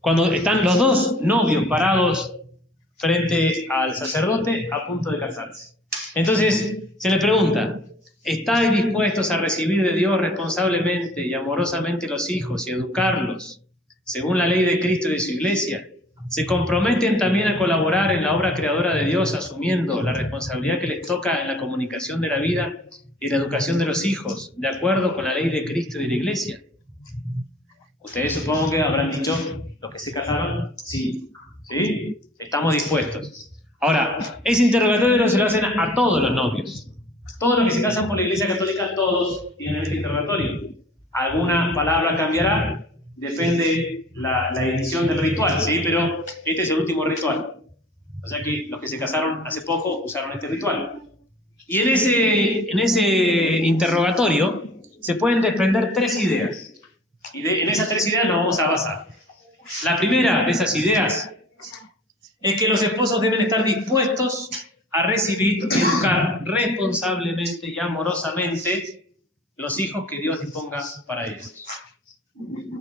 Cuando están los dos novios parados frente al sacerdote a punto de casarse. Entonces se le pregunta, ¿estáis dispuestos a recibir de Dios responsablemente y amorosamente los hijos y educarlos según la ley de Cristo y de su iglesia? ¿Se comprometen también a colaborar en la obra creadora de Dios, asumiendo la responsabilidad que les toca en la comunicación de la vida y la educación de los hijos, de acuerdo con la ley de Cristo y de la iglesia? Ustedes supongo que habrán dicho, los que se casaron, sí, ¿sí? Estamos dispuestos. Ahora, ese interrogatorio se lo hacen a todos los novios. Todos los que se casan por la Iglesia Católica, todos tienen este interrogatorio. ¿Alguna palabra cambiará? Depende la edición del ritual, ¿sí? Pero este es el último ritual. O sea que los que se casaron hace poco usaron este ritual. Y en ese interrogatorio se pueden desprender tres ideas. Y en esas tres ideas nos vamos a basar. La primera de esas ideas es que los esposos deben estar dispuestos a recibir y educar responsablemente y amorosamente los hijos que Dios disponga para ellos.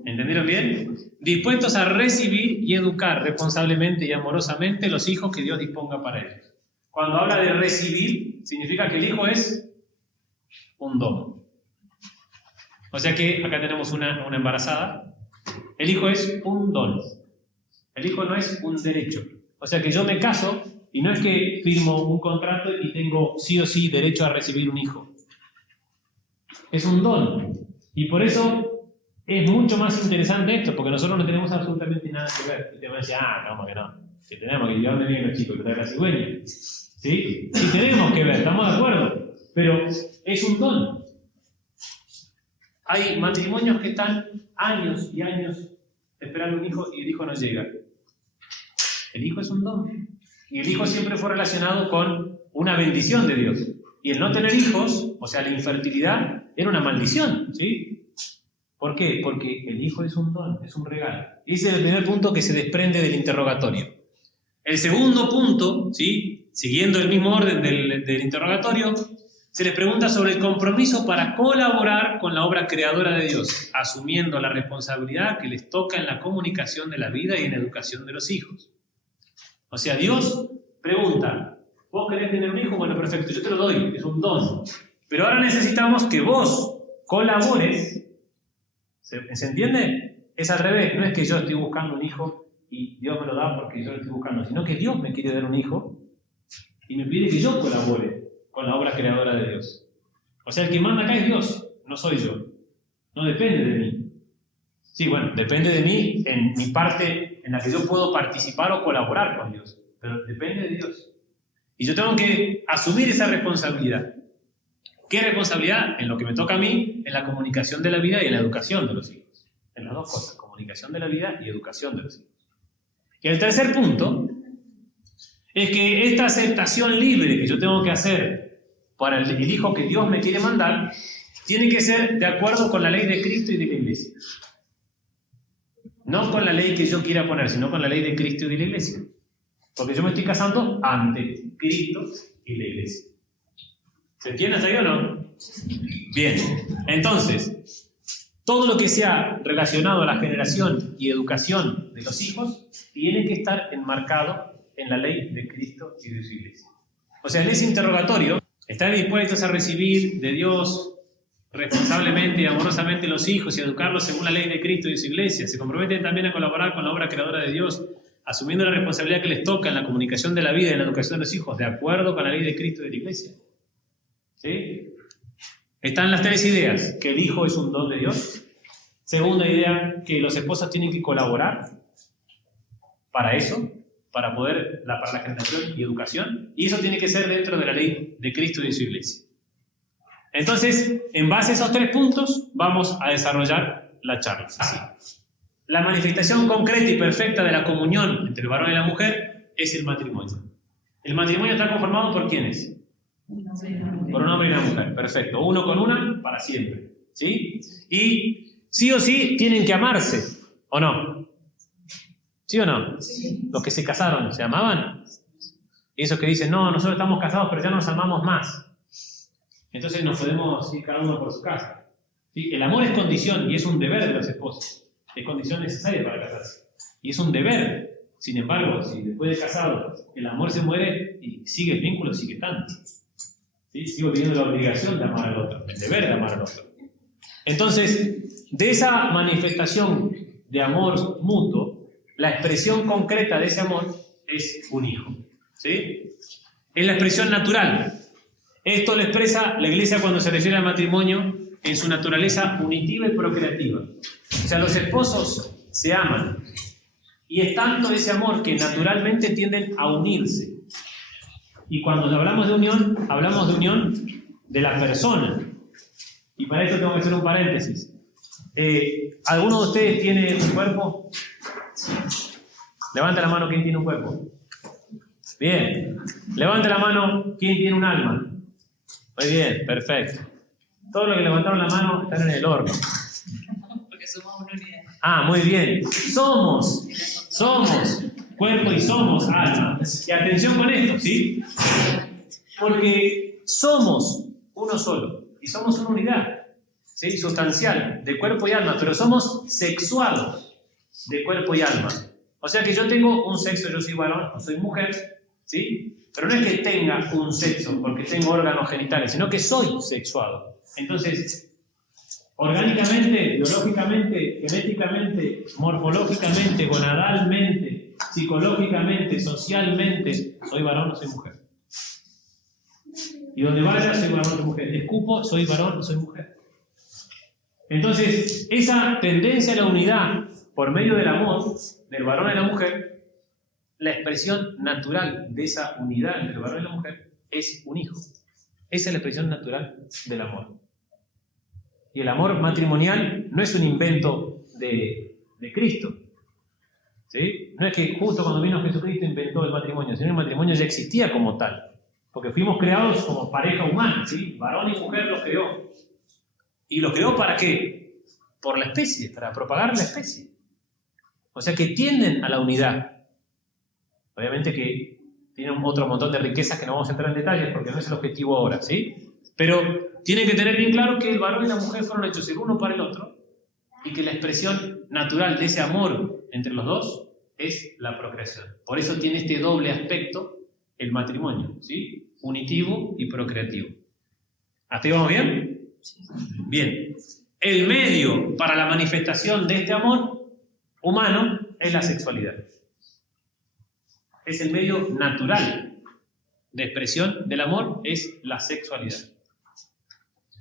¿Entendieron bien? Dispuestos a recibir y educar responsablemente y amorosamente los hijos que Dios disponga para ellos. Cuando habla de recibir, significa que el hijo es un don. O sea que acá tenemos una embarazada. El hijo es un don. El hijo no es un derecho. O sea que yo me caso y no es que firmo un contrato y tengo sí o sí derecho a recibir un hijo. Es un don. Y por eso es mucho más interesante esto, porque nosotros no tenemos absolutamente nada que ver. Y te van a decir, no, que no. Que tenemos que llevarme bien los chicos, que trae la cigüeña. ¿Sí? Sí tenemos que ver, estamos de acuerdo. Pero es un don. Hay matrimonios que están años y años esperando un hijo y el hijo no llega. El hijo es un don. Y el hijo siempre fue relacionado con una bendición de Dios. Y el no tener hijos, o sea, la infertilidad, era una maldición, ¿sí? ¿Por qué? Porque el hijo es un don, es un regalo. Ese es el primer punto que se desprende del interrogatorio. El segundo punto, ¿sí? Siguiendo el mismo orden del interrogatorio, se les pregunta sobre el compromiso para colaborar con la obra creadora de Dios, asumiendo la responsabilidad que les toca en la comunicación de la vida y en la educación de los hijos. O sea, Dios pregunta, ¿vos querés tener un hijo? Bueno, perfecto, yo te lo doy, es un don. Pero ahora necesitamos que vos colabores. ¿Se entiende? Es al revés, no es que yo estoy buscando un hijo y Dios me lo da porque yo lo estoy buscando, sino que Dios me quiere dar un hijo y me pide que yo colabore con la obra creadora de Dios. O sea, el que manda acá es Dios, no soy yo. No depende de mí. Sí, bueno, depende de mí en mi parte en la que yo puedo participar o colaborar con Dios, pero depende de Dios. Y yo tengo que asumir esa responsabilidad. ¿Qué responsabilidad? En lo que me toca a mí, en la comunicación de la vida y en la educación de los hijos. En las dos cosas, comunicación de la vida y educación de los hijos. Y el tercer punto es que esta aceptación libre que yo tengo que hacer para el hijo que Dios me quiere mandar, tiene que ser de acuerdo con la ley de Cristo y de la Iglesia. No con la ley que yo quiera poner, sino con la ley de Cristo y de la Iglesia. Porque yo me estoy casando ante Cristo y la Iglesia. ¿Se entiende hasta ahí o no? Bien, entonces, todo lo que sea relacionado a la generación y educación de los hijos tiene que estar enmarcado en la ley de Cristo y de su Iglesia. O sea, en ese interrogatorio, ¿están dispuestos a recibir de Dios responsablemente y amorosamente los hijos y educarlos según la ley de Cristo y de su Iglesia? ¿Se comprometen también a colaborar con la obra creadora de Dios, asumiendo la responsabilidad que les toca en la comunicación de la vida y en la educación de los hijos, de acuerdo con la ley de Cristo y de la Iglesia? ¿Sí? Están las tres ideas, que el hijo es un don de Dios. Segunda idea, que los esposos tienen que colaborar para eso, para la generación y educación, y eso tiene que ser dentro de la ley de Cristo y de su Iglesia. Entonces, en base a esos tres puntos, vamos a desarrollar la charla. Así. La manifestación concreta y perfecta de la comunión entre el varón y la mujer es el matrimonio. El matrimonio está conformado por ¿quiénes? Por un hombre y una mujer, perfecto. Uno con una, para siempre. ¿Sí? Y sí o sí tienen que amarse, ¿o no? ¿Sí o no? Sí. Los que se casaron, ¿se amaban? Y esos que dicen, no, nosotros estamos casados, pero ya nos amamos más. Entonces nos podemos ir cada uno por su casa. ¿Sí? El amor es condición y es un deber de los esposos. Es condición necesaria para casarse. y es un deber. Sin embargo, si después de casado el amor se muere y sigue el vínculo, sigue estando. ¿Sí? Sigo teniendo la obligación de amar al otro, el deber de amar al otro. Entonces, de esa manifestación de amor mutuo, la expresión concreta de ese amor es un hijo. ¿Sí? Es la expresión natural. Esto lo expresa la Iglesia cuando se refiere al matrimonio en su naturaleza unitiva y procreativa. O sea, los esposos se aman. Y es tanto ese amor que naturalmente tienden a unirse. Y cuando hablamos de unión de la persona. Y para esto tengo que hacer un paréntesis. ¿Alguno de ustedes tiene un cuerpo? Levanta la mano quien tiene un cuerpo. Bien. Levanta la mano quien tiene un alma. Muy bien, perfecto. Todos los que levantaron la mano están en el horno. Porque somos una unidad. Ah, muy bien. Somos cuerpo y somos alma. Y atención con esto, ¿sí? Porque somos uno solo y somos una unidad, ¿sí? Sustancial, de cuerpo y alma, pero somos sexuados de cuerpo y alma. O sea que yo tengo un sexo, yo soy varón o soy mujer, ¿sí? Pero no es que tenga un sexo porque tengo órganos genitales, sino que soy sexuado. Entonces, orgánicamente, biológicamente, genéticamente, morfológicamente, gonadalmente, psicológicamente, socialmente, soy varón o soy mujer. Y donde vaya, soy varón o soy mujer. Escupo, soy varón o soy mujer. Entonces, esa tendencia a la unidad por medio del amor del varón y la mujer, la expresión natural de esa unidad entre el varón y la mujer es un hijo. Esa es la expresión natural del amor. Y el amor matrimonial no es un invento de Cristo. ¿Sí? No es que justo cuando vino Jesucristo inventó el matrimonio, sino el matrimonio ya existía como tal. Porque fuimos creados como pareja humana, ¿sí? Varón y mujer los creó. ¿Y los creó para qué? Por la especie, para propagar la especie. O sea que tienden a la unidad. Obviamente que tienen otro montón de riquezas que no vamos a entrar en detalles porque no es el objetivo ahora, ¿sí? Pero tienen que tener bien claro que el varón y la mujer fueron hechos el uno para el otro y que la expresión natural de ese amor entre los dos es la procreación. Por eso tiene este doble aspecto el matrimonio, ¿sí? Unitivo y procreativo. ¿Hasta ahí vamos bien? Bien. El medio para la manifestación de este amor humano es la sexualidad. Es el medio natural de expresión del amor, es la sexualidad.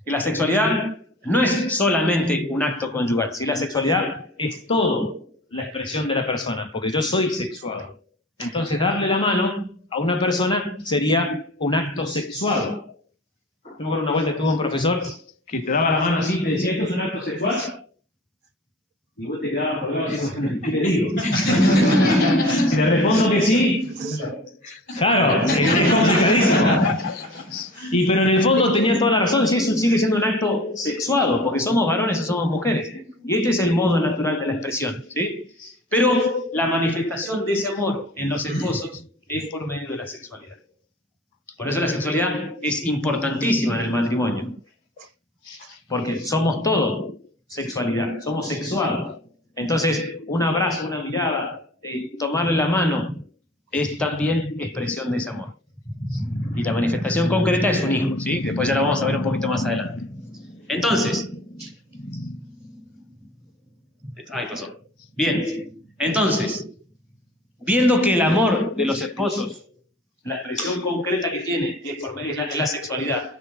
Y la sexualidad no es solamente un acto conyugal, ¿sí? La sexualidad es todo la expresión de la persona, porque yo soy sexuado. Entonces, darle la mano a una persona sería un acto sexuado. Yo me acuerdo una vuelta que tuve un profesor que te daba la mano así y te decía, ¿esto es un acto sexual? Y vos te quedabas por lado así, ¿qué le digo? Si le respondo que sí, claro, es complicadísimo. Pero en el fondo tenía toda la razón, si eso sigue siendo un acto sexuado, porque somos varones o somos mujeres. Y este es el modo natural de la expresión, ¿sí? Pero la manifestación de ese amor en los esposos es por medio de la sexualidad. Por eso la sexualidad es importantísima en el matrimonio. Porque somos todo sexualidad, somos sexuados. Entonces, un abrazo, una mirada, tomarle la mano, es también expresión de ese amor. Y la manifestación concreta es un hijo, ¿sí? Después ya lo vamos a ver un poquito más adelante. Entonces, ahí pasó. Bien, entonces, viendo que el amor de los esposos, la expresión concreta que tiene es la sexualidad,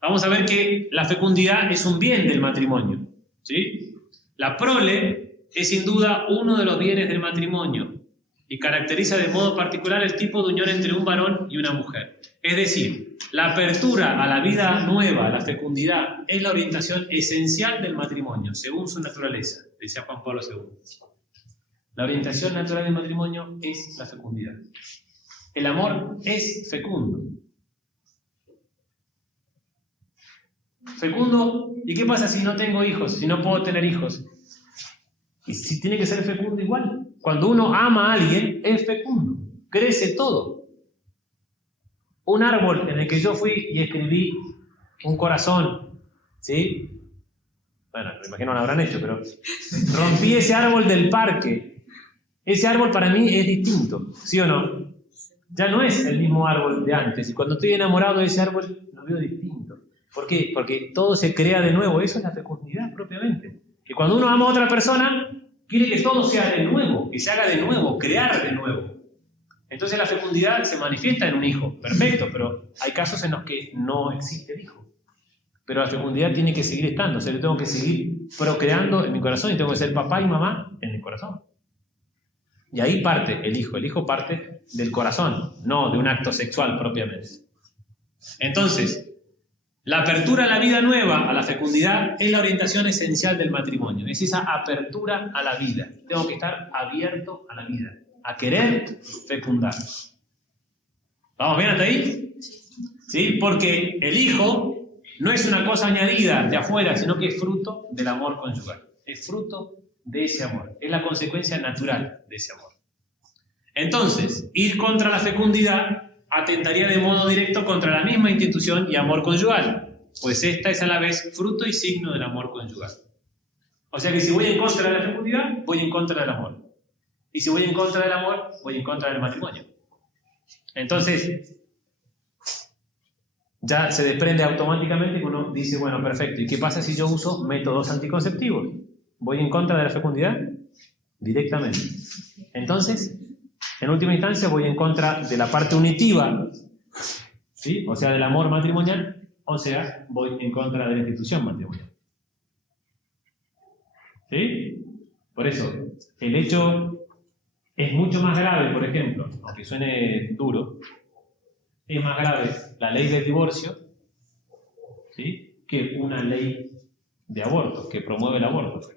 vamos a ver que la fecundidad es un bien del matrimonio, ¿sí? La prole es sin duda uno de los bienes del matrimonio y caracteriza de modo particular el tipo de unión entre un varón y una mujer. Es decir, la apertura a la vida nueva, la fecundidad, es la orientación esencial del matrimonio, según su naturaleza, decía Juan Pablo II. La orientación natural del matrimonio es la fecundidad. El amor es fecundo. Fecundo, ¿y qué pasa si no tengo hijos, si no puedo tener hijos? Y si tiene que ser fecundo igual. Cuando uno ama a alguien, es fecundo, crece todo. Un árbol en el que yo fui y escribí un corazón, ¿sí? Bueno, me imagino no lo habrán hecho, pero rompí ese árbol del parque ese árbol para mí es distinto, ¿sí o no? Ya no es el mismo árbol de antes, y cuando estoy enamorado de ese árbol lo veo distinto. ¿Por qué? Porque todo se crea de nuevo, eso es la fecundidad propiamente. Que cuando uno ama a otra persona, quiere que todo sea de nuevo, que se haga de nuevo, crear de nuevo. Entonces la fecundidad se manifiesta en un hijo, perfecto, pero hay casos en los que no existe el hijo. Pero la fecundidad tiene que seguir estando, o sea, yo tengo que seguir procreando en mi corazón y tengo que ser papá y mamá en mi corazón. Y ahí parte el hijo parte del corazón, no de un acto sexual propiamente. Entonces, la apertura a la vida nueva, a la fecundidad, es la orientación esencial del matrimonio, es esa apertura a la vida. Tengo que estar abierto a la vida, a querer fecundar. ¿Vamos bien hasta ahí? ¿Sí? Porque el hijo no es una cosa añadida de afuera, sino que es fruto del amor conyugal. Es fruto de ese amor. Es la consecuencia natural de ese amor. Entonces, ir contra la fecundidad atentaría de modo directo contra la misma institución y amor conyugal, pues esta es a la vez fruto y signo del amor conyugal. O sea que si voy en contra de la fecundidad, voy en contra del amor. Y si voy en contra del amor, voy en contra del matrimonio. Entonces, ya se desprende automáticamente que uno dice, bueno, perfecto, ¿y qué pasa si yo uso métodos anticonceptivos? ¿Voy en contra de la fecundidad? Directamente. Entonces, en última instancia, voy en contra de la parte unitiva, ¿sí? O sea, del amor matrimonial, o sea, voy en contra de la institución matrimonial. ¿Sí? Por eso, el hecho es mucho más grave, por ejemplo, aunque suene duro, es más grave la ley del divorcio, ¿sí?, que una ley de aborto, que promueve el aborto.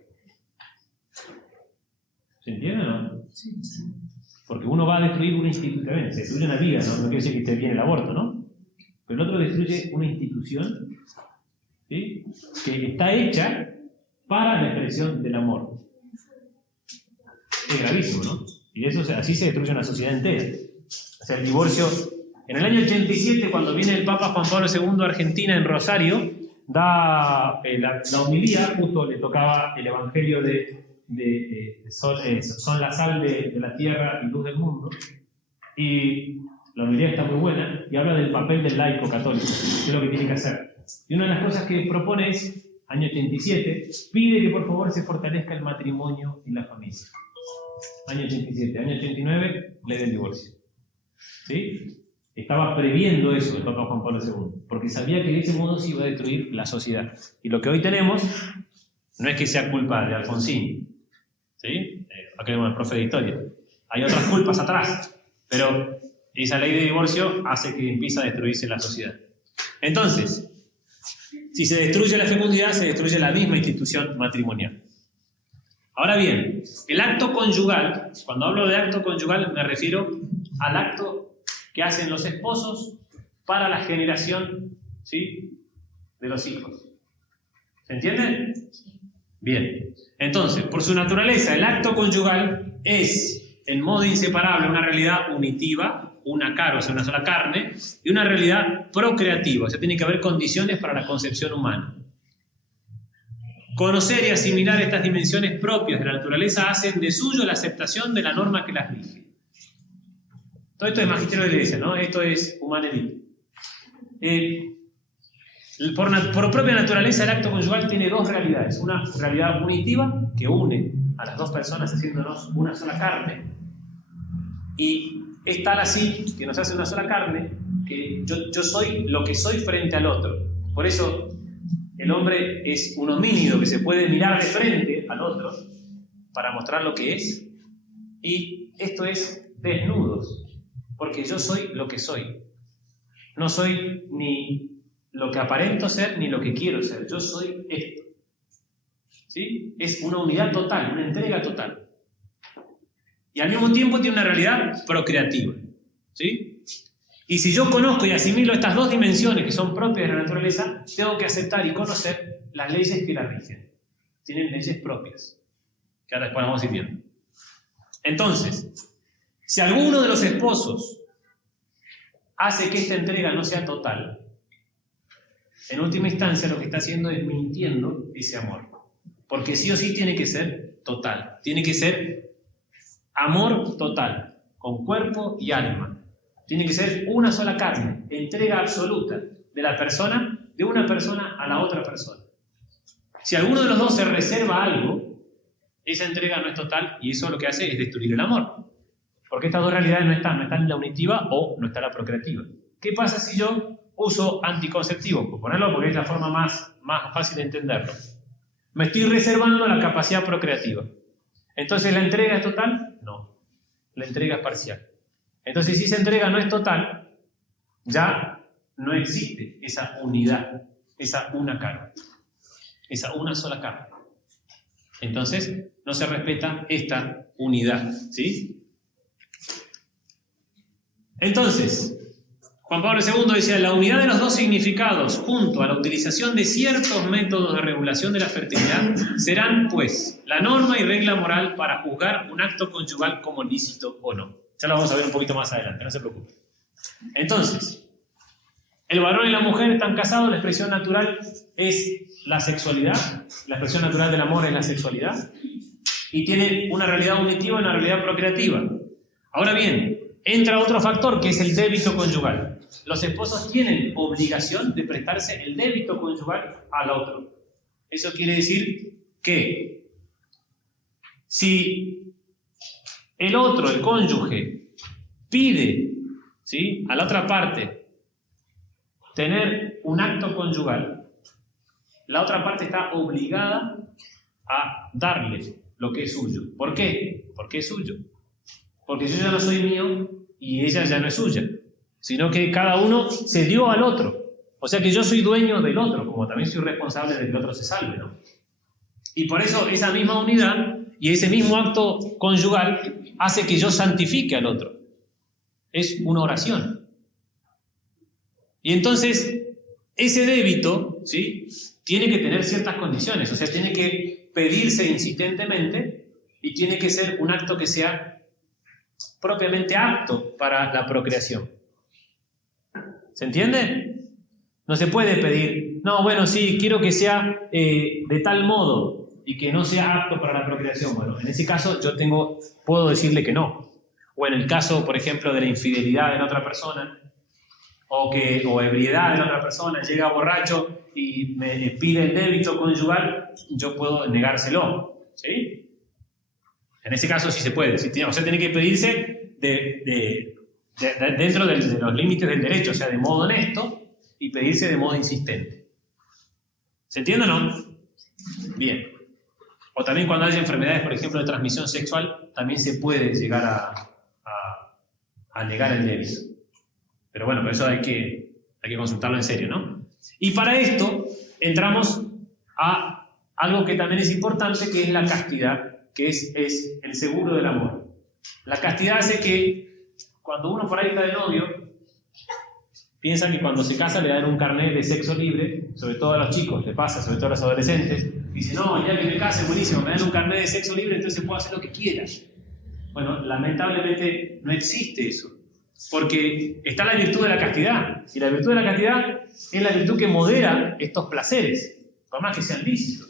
¿Se entiende o no? Sí. Porque uno va a destruir una institución, se destruye una vida, no quiere decir que esté bien el aborto, ¿no? Pero el otro destruye una institución, ¿sí?, que está hecha para la expresión del amor. Es gravísimo, ¿no? Y eso, así se destruye una sociedad entera. O sea, el divorcio. En el año 87, cuando viene el Papa Juan Pablo II a Argentina, en Rosario, da la homilía, justo le tocaba el Evangelio son la sal de la tierra y luz del mundo, y la homilía está muy buena, y habla del papel del laico católico, qué es lo que tiene que hacer. Y una de las cosas que propone es, año 87, pide que por favor se fortalezca el matrimonio y la familia. Año 87, año 89, ley del divorcio. ¿Sí? Estaba previendo eso el Papa Juan Pablo II, porque sabía que de ese modo se iba a destruir la sociedad. Y lo que hoy tenemos no es que sea culpa de Alfonsín, ¿sí? Acá vemos el profe de historia. Hay otras culpas atrás, pero esa ley de divorcio hace que empiece a destruirse la sociedad. Entonces, si se destruye la fecundidad, se destruye la misma institución matrimonial. Ahora bien, el acto conyugal, cuando hablo de acto conyugal me refiero al acto que hacen los esposos para la generación, ¿sí?, de los hijos. ¿Se entiende? Bien. Entonces, por su naturaleza, el acto conyugal es, en modo inseparable, una realidad unitiva, una cara, o sea, una sola carne, y una realidad procreativa, o sea, tiene que haber condiciones para la concepción humana. Conocer y asimilar estas dimensiones propias de la naturaleza hacen de suyo la aceptación de la norma que las rige. Todo esto es magisterio de la Iglesia, ¿no? Esto es Humanevit. Por propia naturaleza, el acto conyugal tiene dos realidades. Una realidad unitiva, que une a las dos personas haciéndonos una sola carne. Y es tal así que nos hace una sola carne, que yo soy lo que soy frente al otro. Por eso el hombre es un homínido que se puede mirar de frente al otro para mostrar lo que es. Y esto es desnudos. Porque yo soy lo que soy. No soy ni lo que aparento ser ni lo que quiero ser. Yo soy esto. ¿Sí? Es una unidad total, una entrega total. Y al mismo tiempo tiene una realidad procreativa. ¿Sí? Y si yo conozco y asimilo estas dos dimensiones que son propias de la naturaleza, tengo que aceptar y conocer las leyes que la rigen. Tienen leyes propias, que ahora después vamos a ir viendo. Entonces, si alguno de los esposos hace que esta entrega no sea total, en última instancia lo que está haciendo es mintiendo ese amor. Porque sí o sí tiene que ser total, tiene que ser amor total, con cuerpo y alma. Tiene que ser una sola carne, entrega absoluta de una persona a la otra persona. Si alguno de los dos se reserva algo, esa entrega no es total y eso lo que hace es destruir el amor. Porque estas dos realidades no están en la unitiva o no está la procreativa. ¿Qué pasa si yo uso anticonceptivo? Por ponerlo porque es la forma más fácil de entenderlo. Me estoy reservando la capacidad procreativa. Entonces, ¿la entrega es total? No. La entrega es parcial. Entonces, si esa entrega no es total, ya no existe esa unidad, esa una carne, esa una sola carne. Entonces, no se respeta esta unidad, ¿sí? Entonces, Juan Pablo II decía, la unidad de los dos significados, junto a la utilización de ciertos métodos de regulación de la fertilidad, serán, pues, la norma y regla moral para juzgar un acto conyugal como lícito o no. Ya lo vamos a ver un poquito más adelante, no se preocupen. Entonces, el varón y la mujer están casados, la expresión natural es la sexualidad, la expresión natural del amor es la sexualidad, y tiene una realidad unitiva y una realidad procreativa. Ahora bien, entra otro factor que es el débito conyugal. Los esposos tienen obligación de prestarse el débito conyugal al otro. Eso quiere decir que si el otro, el cónyuge, pide, ¿sí?, a la otra parte tener un acto conyugal, la otra parte está obligada a darle lo que es suyo. ¿Por qué? Porque es suyo. Porque yo ya no soy mío y ella ya no es suya, sino que cada uno se dio al otro. O sea que yo soy dueño del otro, como también soy responsable de que el otro se salve, ¿no? Y por eso esa misma unidad y ese mismo acto conyugal hace que yo santifique al otro. Es una oración. Y entonces, ese débito, ¿sí?, tiene que tener ciertas condiciones, o sea, tiene que pedirse insistentemente y tiene que ser un acto que sea propiamente apto para la procreación. ¿Se entiende? No se puede pedir, no, bueno, sí, quiero que sea de tal modo y que no sea apto para la procreación. Bueno, en ese caso puedo decirle que no. O en el caso, por ejemplo, de la infidelidad de la otra persona, o ebriedad de la otra persona, llega borracho y me pide el débito conyugal, yo puedo negárselo, ¿sí? En ese caso sí se puede, ¿sí? O sea, tiene que pedirse dentro de los límites del derecho, o sea, de modo honesto, y pedirse de modo insistente. ¿Se entiende o no? Bien. O también cuando haya enfermedades, por ejemplo, de transmisión sexual, también se puede llegar a negar el débito. Pero bueno, por eso hay que consultarlo en serio, ¿no? Y para esto entramos a algo que también es importante, que es la castidad, que es el seguro del amor. La castidad hace que cuando uno por ahí está de novio, piensa que cuando se casa le dan un carnet de sexo libre, sobre todo a los chicos, le pasa, sobre todo a los adolescentes, dice, no, ya que me case, buenísimo, me dan un carnet de sexo libre, entonces puedo hacer lo que quiera. Bueno, lamentablemente no existe eso, porque está la virtud de la castidad, y la virtud de la castidad es la virtud que modera estos placeres, por más que sean lícitos.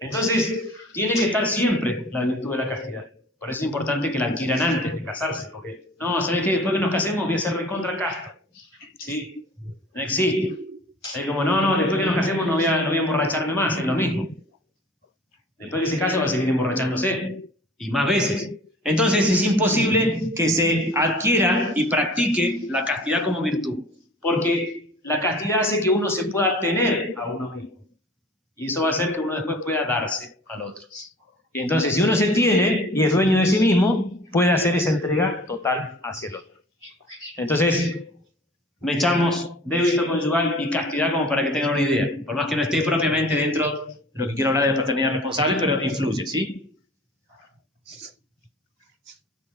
Entonces, tiene que estar siempre la virtud de la castidad. Por eso es importante que la adquieran antes de casarse, porque, no, ¿sabes qué? Después que nos casemos voy a ser recontra casto. ¿Sí? No existe. Es como, no, después que nos casemos no voy a emborracharme más, es lo mismo. Después que se case va a seguir emborrachándose, y más veces. Entonces es imposible que se adquiera y practique la castidad como virtud, porque la castidad hace que uno se pueda tener a uno mismo, y eso va a hacer que uno después pueda darse al otro. Y entonces, si uno se tiene y es dueño de sí mismo, puede hacer esa entrega total hacia el otro. Entonces, me echamos débito conyugal y castidad como para que tengan una idea, por más que no esté propiamente dentro de lo que quiero hablar de paternidad responsable, pero influye, ¿sí?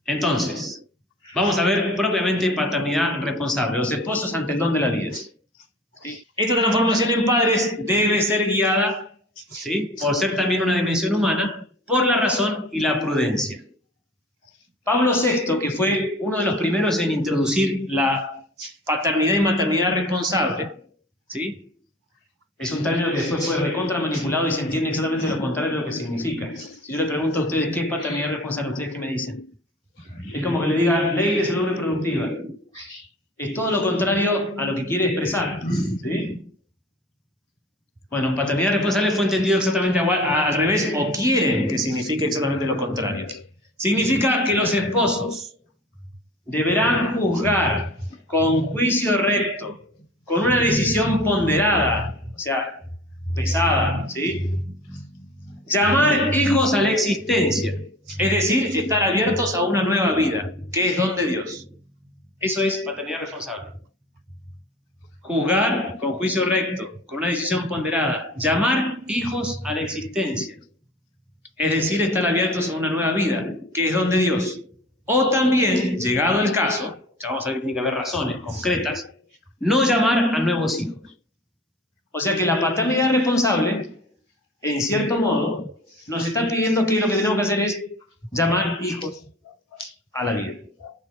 Entonces, vamos a ver propiamente paternidad responsable, los esposos ante el don de la vida. ¿Sí? Esta transformación en padres debe ser guiada, ¿sí?, por ser también una dimensión humana, por la razón y la prudencia. Pablo VI, que fue uno de los primeros en introducir la paternidad y maternidad responsable, ¿sí?, Es un término que después fue recontra manipulado y se entiende exactamente lo contrario de lo que significa. Si yo le pregunto a ustedes qué es paternidad responsable, ¿ustedes qué me dicen? Es como que le diga ley de salud reproductiva. Es todo lo contrario a lo que quiere expresar, ¿sí? Bueno, paternidad responsable fue entendido exactamente al revés, o quieren que signifique exactamente lo contrario. Significa que los esposos deberán juzgar con juicio recto, con una decisión ponderada, o sea, pesada, ¿sí? Llamar hijos a la existencia, es decir, estar abiertos a una nueva vida, que es don de Dios. Eso es paternidad responsable. Juzgar con juicio recto, con una decisión ponderada, llamar hijos a la existencia, es decir, estar abiertos a una nueva vida, que es don de Dios. O también, llegado el caso, ya vamos a ver que tiene que haber razones concretas, no llamar a nuevos hijos. O sea que la paternidad responsable, en cierto modo, nos está pidiendo que lo que tenemos que hacer es llamar hijos a la vida,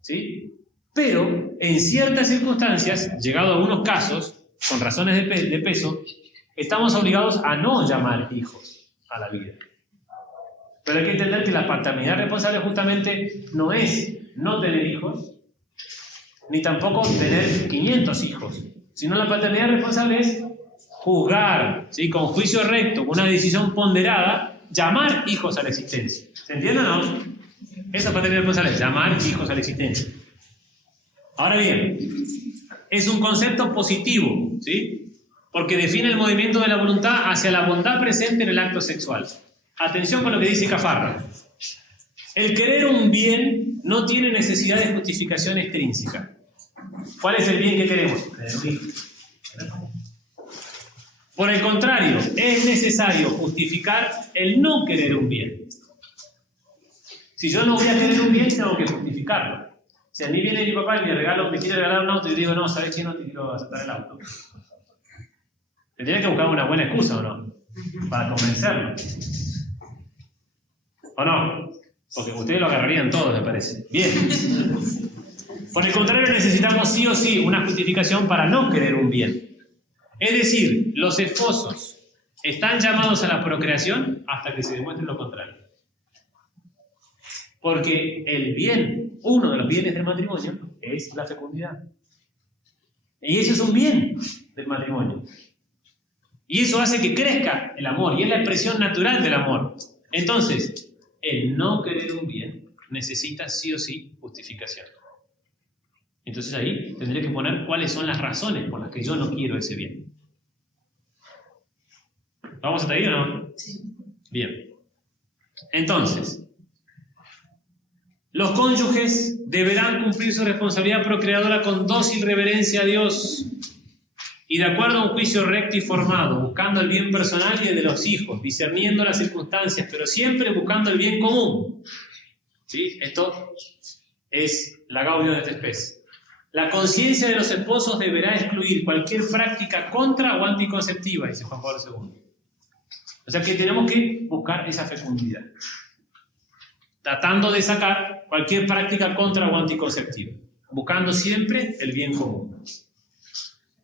¿sí? Pero en ciertas circunstancias, llegado a algunos casos, con razones de peso, estamos obligados a no llamar hijos a la vida. Pero hay que entender que la paternidad responsable justamente no es no tener hijos, ni tampoco tener 500 hijos, sino la paternidad responsable es juzgar, ¿sí? Con juicio recto, con una decisión ponderada, llamar hijos a la existencia. ¿Se entiende o no? Esa paternidad responsable es llamar hijos a la existencia. Ahora bien, es un concepto positivo, ¿sí? Porque define el movimiento de la voluntad hacia la bondad presente en el acto sexual. Atención con lo que dice Cafarra. El querer un bien no tiene necesidad de justificación extrínseca. ¿Cuál es el bien que queremos? Por el contrario, es necesario justificar el no querer un bien. Si yo no voy a querer un bien, tengo que justificarlo. Si a mí viene mi papá y me quiere regalar un auto y yo digo, no, ¿sabes qué? No te quiero aceptar el auto. Tendría que buscar una buena excusa, ¿o no? Para convencerlo. ¿O no? Porque ustedes lo agarrarían todos, me parece. Bien. Por el contrario, necesitamos sí o sí una justificación para no querer un bien. Es decir, los esposos están llamados a la procreación hasta que se demuestre lo contrario. Porque el bien, uno de los bienes del matrimonio, es la fecundidad. Y ese es un bien del matrimonio. Y eso hace que crezca el amor, y es la expresión natural del amor. Entonces, el no querer un bien necesita sí o sí justificación. Entonces ahí tendré que poner cuáles son las razones por las que yo no quiero ese bien. ¿Vamos hasta ahí o no? Sí. Bien. Entonces, los cónyuges deberán cumplir su responsabilidad procreadora con dócil reverencia a Dios y de acuerdo a un juicio recto y formado, buscando el bien personal y el de los hijos, discerniendo las circunstancias, pero siempre buscando el bien común. ¿Sí? Esto es la Gaudium et Spes. La conciencia de los esposos deberá excluir cualquier práctica contra o anticonceptiva, dice Juan Pablo II. O sea que tenemos que buscar esa fecundidad, tratando de sacar cualquier práctica contra o anticonceptiva, buscando siempre el bien común.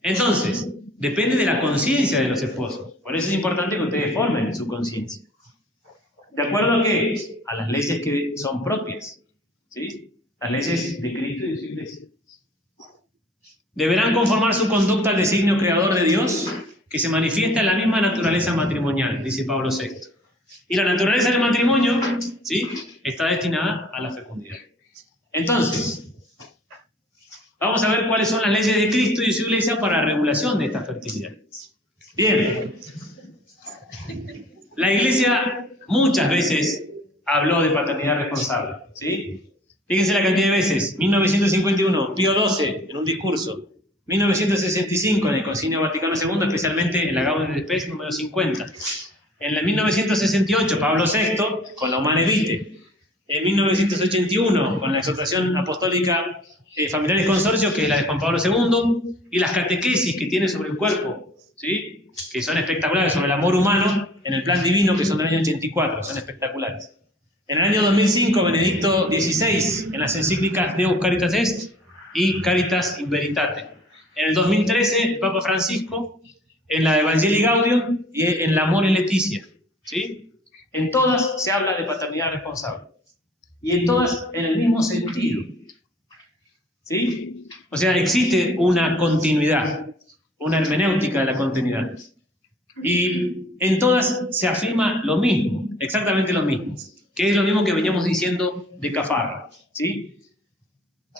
Entonces, depende de la conciencia de los esposos. Por eso es importante que ustedes formen su conciencia. ¿De acuerdo a qué? A las leyes que son propias, ¿sí? Las leyes de Cristo y de su Iglesia. Deberán conformar su conducta al designio creador de Dios, que se manifiesta en la misma naturaleza matrimonial, dice Pablo VI. Y la naturaleza del matrimonio, ¿sí?, está destinada a la fecundidad. Entonces, vamos a ver cuáles son las leyes de Cristo y su Iglesia para la regulación de esta fertilidad. Bien. La Iglesia muchas veces habló de paternidad responsable, ¿sí? Fíjense la cantidad de veces. 1951, Pío XII, en un discurso. 1965, en el Concilio Vaticano II, especialmente en la Gaudium et Spes número 50. En el 1968, Pablo VI, con la Humanae Vitae. En 1981, con la exhortación apostólica Familiares Consorcio, que es la de Juan Pablo II, y las catequesis que tiene sobre el cuerpo, ¿sí?, que son espectaculares, sobre el amor humano, en el plan divino, que son del año 84, son espectaculares. En el año 2005, Benedicto XVI, en las encíclicas Deus Caritas Est y Caritas in Veritate. En el 2013, el Papa Francisco, en la Evangelii Gaudium y en la Amor y Leticia, ¿sí? En todas se habla de paternidad responsable. Y en todas en el mismo sentido, ¿sí? O sea, existe una continuidad, una hermenéutica de la continuidad. Y en todas se afirma lo mismo, exactamente lo mismo, que es lo mismo que veníamos diciendo de Cafarra, ¿sí?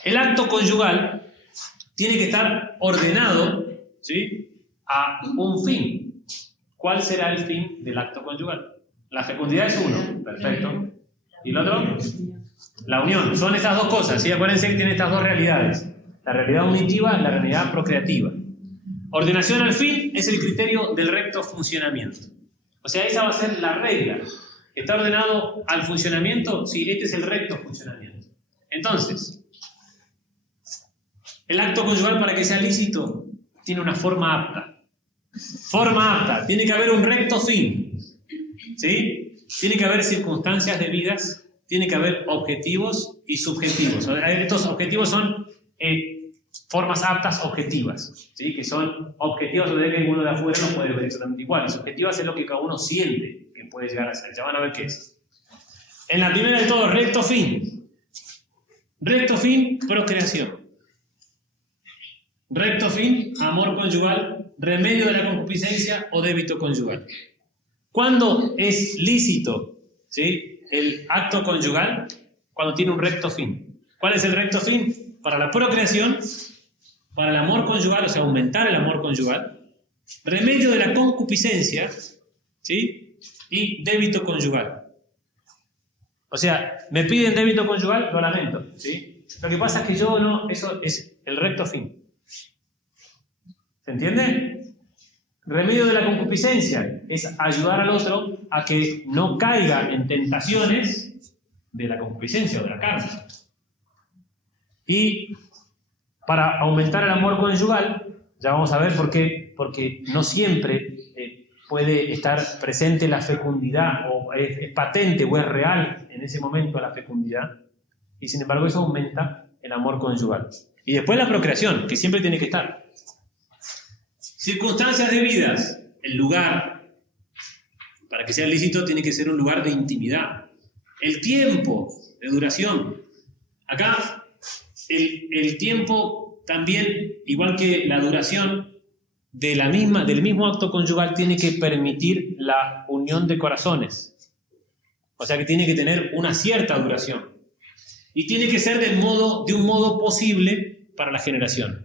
El acto conyugal tiene que estar ordenado, ¿sí?, a un fin. ¿Cuál será el fin del acto conyugal? La fecundidad es uno, perfecto. ¿Y el otro? La unión. Son estas dos cosas, ¿sí? Acuérdense que tiene estas dos realidades. La realidad unitiva y la realidad procreativa. Ordenación al fin es el criterio del recto funcionamiento. O sea, esa va a ser la regla. ¿Está ordenado al funcionamiento? Sí, este es el recto funcionamiento. Entonces, el acto conyugal, para que sea lícito, tiene una forma apta. Forma apta. Tiene que haber un recto fin, ¿sí? Tiene que haber circunstancias debidas, tiene que haber objetivos y subjetivos. Estos objetivos son formas aptas objetivas, ¿sí? Que son objetivas, de que uno de afuera no puede ver exactamente igual. Y subjetivas es lo que cada uno siente que puede llegar a ser. Ya van a ver qué es. En la primera de todo, recto fin. Recto fin, procreación. Recto fin, amor conyugal, remedio de la concupiscencia o débito conyugal. ¿Cuándo es lícito, ¿sí?, el acto conyugal? Cuando tiene un recto fin. ¿Cuál es el recto fin? Para la procreación, para el amor conyugal, o sea, aumentar el amor conyugal, remedio de la concupiscencia, ¿sí?, y débito conyugal. O sea, me piden débito conyugal, lo lamento, ¿sí? Lo que pasa es que yo no, eso es el recto fin. ¿Se entiende? Remedio de la concupiscencia es ayudar al otro a que no caiga en tentaciones de la concupiscencia o de la carne. Y para aumentar el amor conyugal, ya vamos a ver por qué, porque no siempre puede estar presente la fecundidad, o es patente o es real en ese momento la fecundidad, y sin embargo eso aumenta el amor conyugal. Y después la procreación, que siempre tiene que estar. Circunstancias debidas, el lugar, para que sea lícito tiene que ser un lugar de intimidad. El tiempo de duración. Acá el tiempo también, igual que la duración del mismo acto conyugal, tiene que permitir la unión de corazones. O sea que tiene que tener una cierta duración. Y tiene que ser de un modo posible para la generación.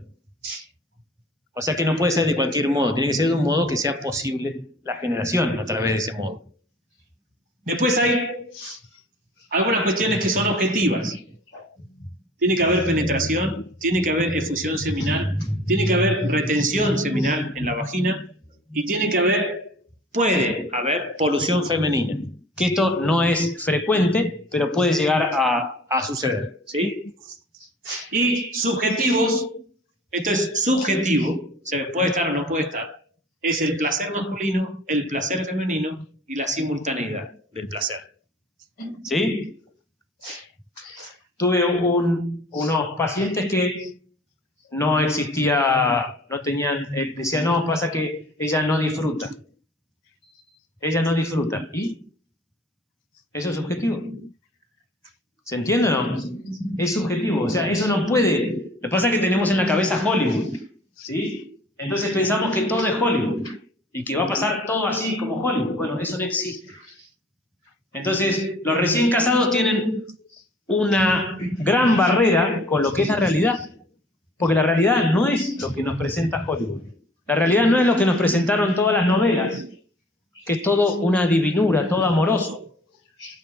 O sea que no puede ser de cualquier modo, tiene que ser de un modo que sea posible la generación a través de ese modo. Después hay algunas cuestiones que son objetivas. Tiene que haber penetración, tiene que haber efusión seminal, tiene que haber retención seminal en la vagina y puede haber polución femenina. Que esto no es frecuente, pero puede llegar a suceder, ¿sí? Y subjetivos. Esto es subjetivo, o sea, puede estar o no puede estar. Es el placer masculino, el placer femenino y la simultaneidad del placer. ¿Sí? Tuve unos pacientes que no tenían, decían, no, pasa que ella no disfruta. Ella no disfruta. ¿Y? Eso es subjetivo. ¿Se entiende o no? Es subjetivo, o sea, eso no puede. Lo que pasa es que tenemos en la cabeza Hollywood, ¿sí? Entonces pensamos que todo es Hollywood y que va a pasar todo así como Hollywood. Bueno, eso no existe. Entonces, los recién casados tienen una gran barrera con lo que es la realidad, porque la realidad no es lo que nos presenta Hollywood. La realidad no es lo que nos presentaron todas las novelas, que es todo una divinura, todo amoroso,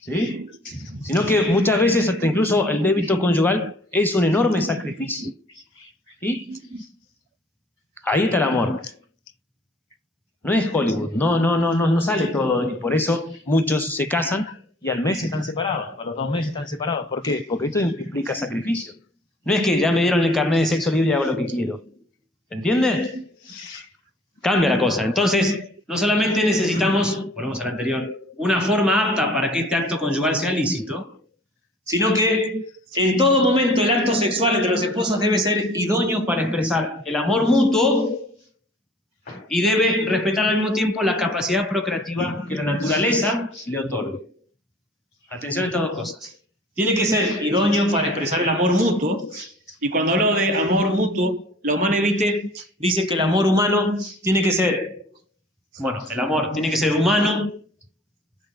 ¿sí? Sino que muchas veces hasta incluso el débito conyugal es un enorme sacrificio. ¿Y? Ahí está el amor. No es Hollywood, no sale todo. Y por eso muchos se casan y al mes están separados, a los 2 meses están separados. ¿Por qué? Porque esto implica sacrificio. No es que ya me dieron el carnet de sexo libre y hago lo que quiero. ¿Se entiende? Cambia la cosa. Entonces, no solamente necesitamos, volvemos al anterior, una forma apta para que este acto conyugal sea lícito, sino que en todo momento el acto sexual entre los esposos debe ser idóneo para expresar el amor mutuo y debe respetar al mismo tiempo la capacidad procreativa que la naturaleza le otorgue. Atención a estas dos cosas. Tiene que ser idóneo para expresar el amor mutuo, y cuando hablo de amor mutuo, la Humana Vitae dice que el amor humano tiene que ser, el amor tiene que ser humano,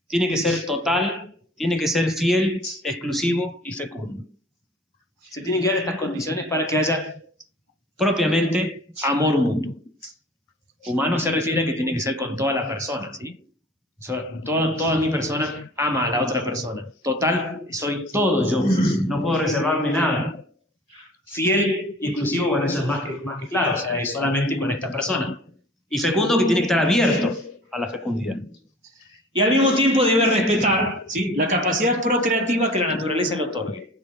tiene que ser total, tiene que ser fiel, exclusivo y fecundo. Se tienen que dar estas condiciones para que haya propiamente amor mutuo. Humano se refiere a que tiene que ser con toda la persona, ¿sí? Toda mi persona ama a la otra persona. Total, soy todo yo, no puedo reservarme nada. Fiel y exclusivo, bueno, eso es más que claro, o sea, es solamente con esta persona. Y fecundo, que tiene que estar abierto a la fecundidad. Y al mismo tiempo debe respetar, ¿sí?, la capacidad procreativa que la naturaleza le otorgue.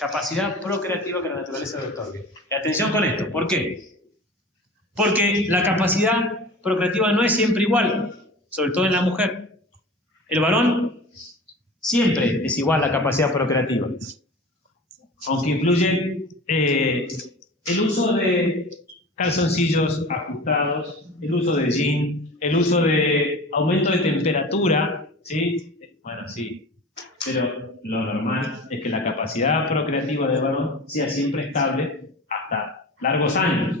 Capacidad procreativa que la naturaleza le otorgue. Y atención con esto, ¿por qué? Porque la capacidad procreativa no es siempre igual, sobre todo en la mujer. El varón siempre es igual a la capacidad procreativa, aunque influye el uso de calzoncillos ajustados, el uso de jean, el uso de aumento de temperatura, ¿sí? Bueno, sí, pero lo normal es que la capacidad procreativa del varón sea siempre estable hasta largos años.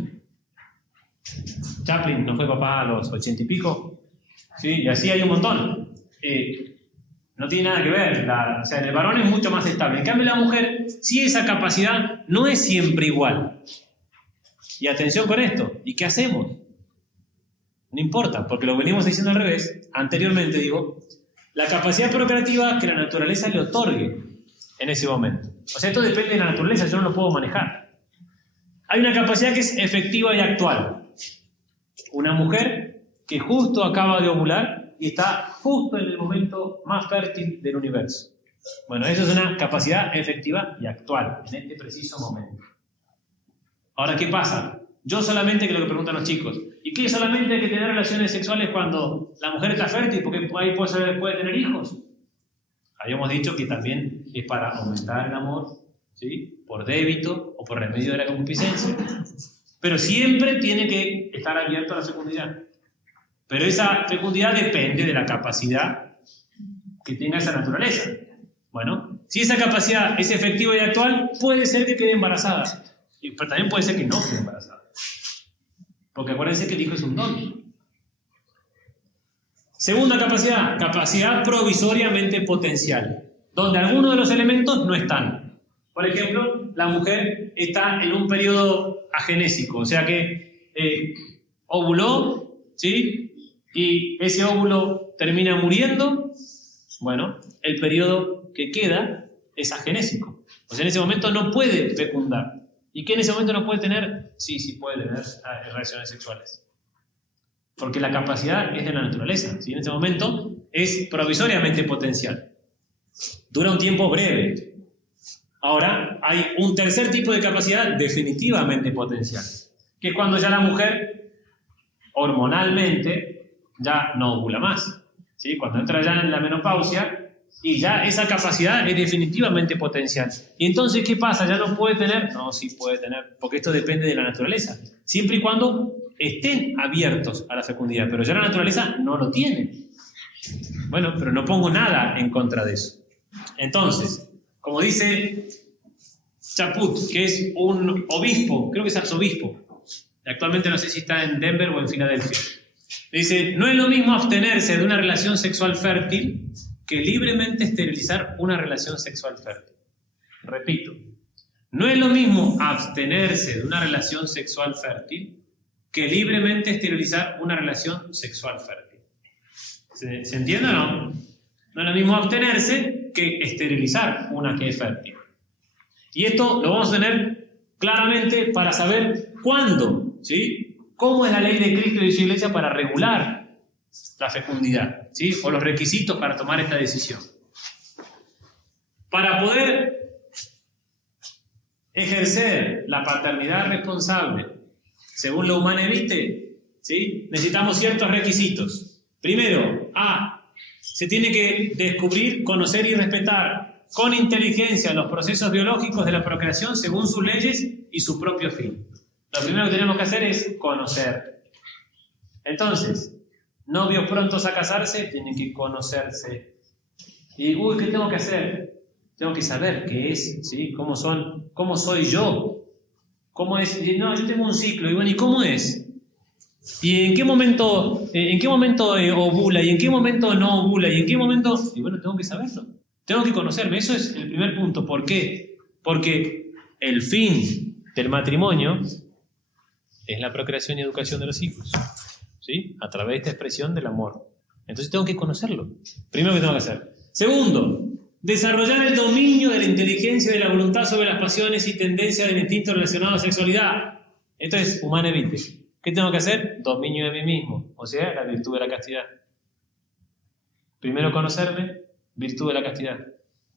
Chaplin no fue papá a los 80 y pico, ¿sí? Y así hay un montón. No tiene nada que ver, o sea, en el varón es mucho más estable. En cambio, la mujer, sí, esa capacidad no es siempre igual. Y atención con esto, ¿y qué hacemos? No importa, porque lo venimos diciendo al revés, anteriormente digo, la capacidad procreativa que la naturaleza le otorgue en ese momento. O sea, esto depende de la naturaleza, yo no lo puedo manejar. Hay una capacidad que es efectiva y actual. Una mujer que justo acaba de ovular y está justo en el momento más fértil del universo. Bueno, eso es una capacidad efectiva y actual, en este preciso momento. Ahora, ¿qué pasa? Yo solamente, que es lo que preguntan los chicos, ¿y qué solamente hay que tener relaciones sexuales cuando la mujer está fértil? Porque ahí puede tener hijos. Habíamos dicho que también es para aumentar el amor, ¿sí?, por débito o por remedio de la concupiscencia. Pero siempre tiene que estar abierto a la fecundidad. Pero esa fecundidad depende de la capacidad que tenga esa naturaleza. Bueno, si esa capacidad es efectiva y actual, puede ser que quede embarazada. Pero también puede ser que no quede embarazada. Porque acuérdense que el hijo es un don. Segunda capacidad, capacidad provisoriamente potencial, donde algunos de los elementos no están. Por ejemplo, la mujer está en un periodo agenésico, o sea que ovuló, ¿sí?, y ese óvulo termina muriendo. Bueno, el periodo que queda es agenésico. O sea, en ese momento no puede fecundar. ¿Y qué en ese momento no puede tener? Sí puede tener relaciones sexuales. Porque la capacidad es de la naturaleza, ¿sí? En ese momento es provisoriamente potencial. Dura un tiempo breve. Ahora, hay un tercer tipo de capacidad definitivamente potencial, que es cuando ya la mujer, hormonalmente, ya no ovula más, ¿sí? Cuando entra ya en la menopausia, y ya esa capacidad es definitivamente potencial. Y entonces, ¿qué pasa? ¿Ya no puede tener? No, sí puede tener, porque esto depende de la naturaleza, siempre y cuando estén abiertos a la fecundidad, pero ya la naturaleza no lo tiene. Bueno, pero no pongo nada en contra de eso. Entonces, como dice Chaput, que es un obispo, creo que es arzobispo, actualmente no sé si está en Denver o en Filadelfia, dice, no es lo mismo abstenerse de una relación sexual fértil que libremente esterilizar una relación sexual fértil. Repito, no es lo mismo abstenerse de una relación sexual fértil que libremente esterilizar una relación sexual fértil. ¿Se entiende o no? No es lo mismo abstenerse que esterilizar una que es fértil. Y esto lo vamos a tener claramente para saber cuándo, ¿sí?, cómo es la ley de Cristo y de su Iglesia para regular la fecundidad, ¿sí?, o los requisitos para tomar esta decisión. Para poder ejercer la paternidad responsable según la Humana Vitae, ¿sí?, necesitamos ciertos requisitos. Primero, se tiene que descubrir, conocer y respetar con inteligencia los procesos biológicos de la procreación según sus leyes y su propio fin. Lo primero que tenemos que hacer es conocer. Entonces, novios prontos a casarse tienen que conocerse. Y, ¿qué tengo que hacer? Tengo que saber qué es, ¿sí? ¿Cómo soy yo? ¿Cómo es? No, yo tengo un ciclo. Y bueno, ¿y cómo es? ¿Y en qué momento ovula? ¿Y en qué momento no ovula? ¿Y en qué momento? Y bueno, tengo que saberlo. Tengo que conocerme. Eso es el primer punto. ¿Por qué? Porque el fin del matrimonio es la procreación y educación de los hijos, ¿sí? A través de esta expresión del amor. Entonces tengo que conocerlo. Primero que tengo que hacer. Segundo, desarrollar el dominio de la inteligencia y de la voluntad sobre las pasiones y tendencias del instinto relacionado a la sexualidad. Esto es humane vitae. ¿Qué tengo que hacer? Dominio de mí mismo, o sea, la virtud de la castidad. Primero conocerme, virtud de la castidad.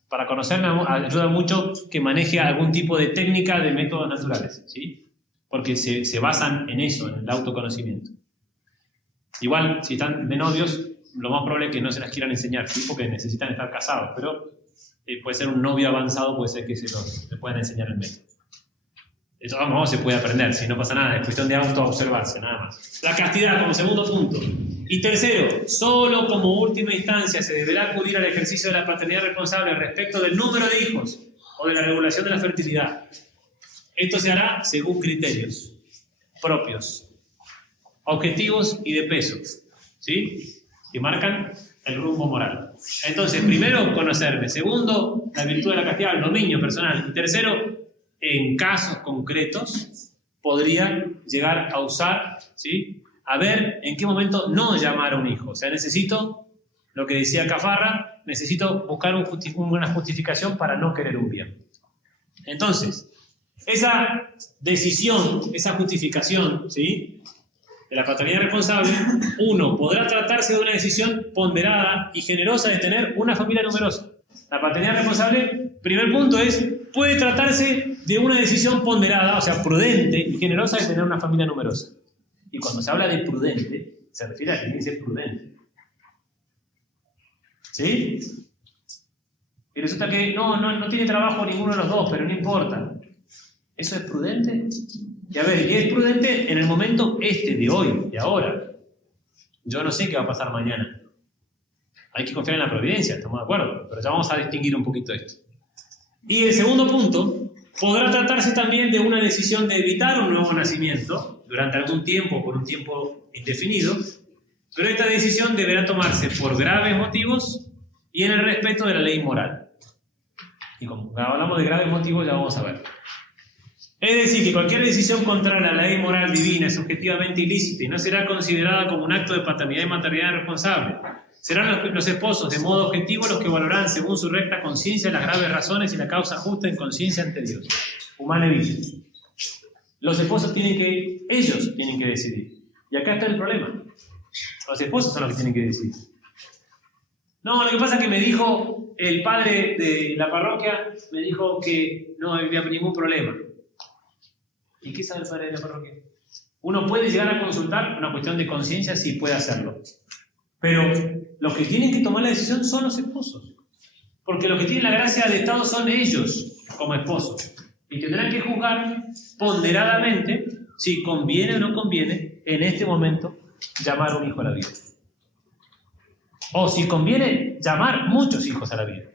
Para conocerme ayuda mucho que maneje algún tipo de técnica de métodos naturales, ¿sí? Porque se basan en eso, en el autoconocimiento. Igual, si están de novios, lo más probable es que no se las quieran enseñar, ¿sí? Porque necesitan estar casados, pero puede ser un novio avanzado, puede ser que se puedan enseñar el método. De todos modos se puede aprender, si no pasa nada, es cuestión de autoobservarse, nada más. La castidad como segundo punto. Y tercero, solo como última instancia se deberá acudir al ejercicio de la paternidad responsable respecto del número de hijos o de la regulación de la fertilidad. Esto se hará según criterios propios, objetivos y de peso, ¿sí? Que marcan el rumbo moral. Entonces, primero, conocerme. Segundo, la virtud de la castidad, el dominio personal. Y tercero, en casos concretos, podría llegar a usar, ¿sí? A ver en qué momento no llamar a un hijo. O sea, necesito, lo que decía Cafarra, necesito buscar una justificación para no querer un bien. Entonces, esa decisión, esa justificación, ¿sí?, de la paternidad responsable, uno, podrá tratarse de una decisión ponderada y generosa de tener una familia numerosa. La paternidad responsable, primer punto es, puede tratarse de una decisión ponderada, o sea, prudente y generosa de tener una familia numerosa. Y cuando se habla de prudente, se refiere a que tiene que ser prudente. ¿Sí? Y resulta que no tiene trabajo ninguno de los dos, pero no importa. ¿Eso es prudente? Y a ver, ¿qué es prudente en el momento de hoy, de ahora? Yo no sé qué va a pasar mañana. Hay que confiar en la providencia, estamos de acuerdo, pero ya vamos a distinguir un poquito esto. Y el segundo punto, podrá tratarse también de una decisión de evitar un nuevo nacimiento durante algún tiempo, por un tiempo indefinido, pero esta decisión deberá tomarse por graves motivos y en el respeto de la ley moral. Y como hablamos de graves motivos, ya vamos a ver. Es decir, que cualquier decisión contraria a la ley moral divina es objetivamente ilícita y no será considerada como un acto de paternidad y maternidad responsable. Serán los esposos, de modo objetivo, los que valorarán según su recta conciencia las graves razones y la causa justa en conciencia ante Dios. Humane vitae. Los esposos ellos tienen que decidir. Y acá está el problema. Los esposos son los que tienen que decidir. No, lo que pasa es que me dijo el padre de la parroquia, me dijo que no había ningún problema. ¿Y qué sabe el padre de la parroquia? Uno puede llegar a consultar una cuestión de conciencia si puede hacerlo. Pero los que tienen que tomar la decisión son los esposos. Porque los que tienen la gracia del Estado son ellos, como esposos. Y tendrán que juzgar ponderadamente si conviene o no conviene en este momento llamar a un hijo a la vida. O si conviene llamar muchos hijos a la vida.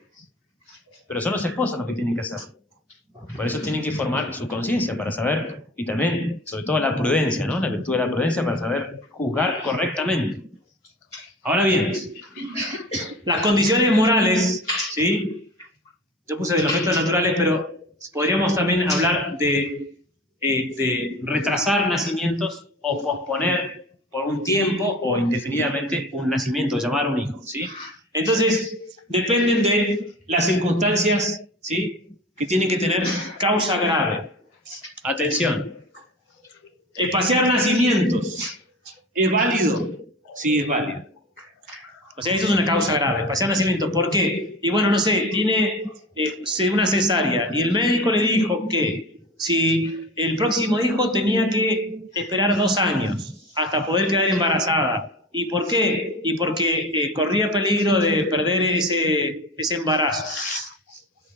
Pero son los esposos los que tienen que hacerlo. Por eso tienen que formar su conciencia para saber, y también, sobre todo la prudencia, ¿no? La virtud de la prudencia para saber juzgar correctamente. Ahora bien, las condiciones morales, ¿sí? Yo puse de los métodos naturales, pero podríamos también hablar de retrasar nacimientos o posponer por un tiempo o indefinidamente un nacimiento, llamar a un hijo, ¿sí? Entonces, dependen de las circunstancias, ¿sí?, que tienen que tener causa grave. Atención. Espaciar nacimientos, ¿es válido? Sí, es válido. O sea, eso es una causa grave. Espaciar nacimientos, ¿por qué? Y bueno, no sé, tiene una cesárea y el médico le dijo que si el próximo hijo tenía que esperar 2 años hasta poder quedar embarazada. ¿Y por qué? Y porque corría peligro de perder ese embarazo.